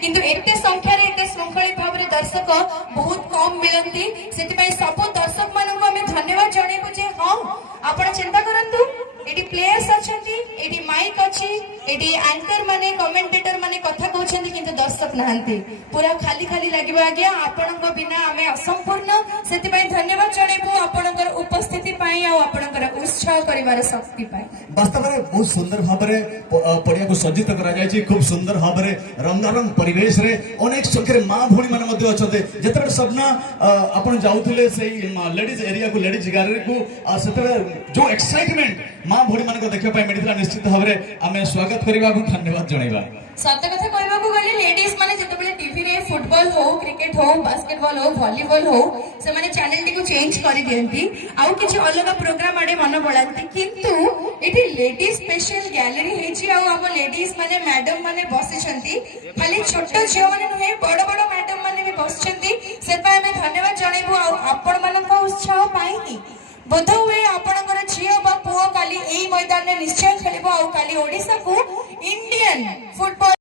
किंतु एते संख्या रे एते श्रृंखलित भाव रे दर्शक बहुत कम मिलंती सेति पई सब दर्शक मानन को हमें धन्यवाद जणेबो जे हां आपण चिंता करंतु एटी प्लेयर्स अछंती एटी माइक अछि एटी एंकर माने कमेंटेटर माने कथा कहउछंती किंतु दर्शक नहंती पूरा खाली खाली लागिबा आज्ञा आपनक बिना हमें असंपूर्ण सेति पई धन्यवाद जणेबो आपनकर उपस्थिति पई आ आपनकर उत्साह करिवार शक्ति पई वास्तव में बहुत सुंदर भाव में पड़िया को सज्जित करा जाय खूब सुंदर भाव में रंगारंग परिवेश रे अनेक संख्या माँ भौणी माने मध्य अच्छे जिते सपना आपण जाऊले से लेडीज एरिया को लेडीज गैलरी को से जो एक्साइटमेंट माँ भौणी मान देखा मिलता निश्चित भाव में आम स्वागत करने धन्यवाद जनइबा सत कथा कहबाकू गले लेडीज माने जतबेले टीवी रे फुटबॉल हो क्रिकेट हो बास्केटबॉल हो वॉलीबॉल हो से माने चैनल टी को चेंज करि दियंती आउ किछि अलग प्रोग्राम आडे मन बळांती किंतु एठी लेडीज स्पेशल गैलरी हेची आउ हम लेडीज माने मैडम माने बसिछंती खाली छोटो झियो माने नुहे बड़ बड़ मैडम माने भी बसिछंती सेपा हमें धन्यवाद जणाइबो आउ आपण मानक उत्साह पाइनी बोध हुए आपणकर झियो बा पुओ काली एई मैदान रे निश्चय खेलिबो आउ काली ओडिसा को इंडियन फुटबॉल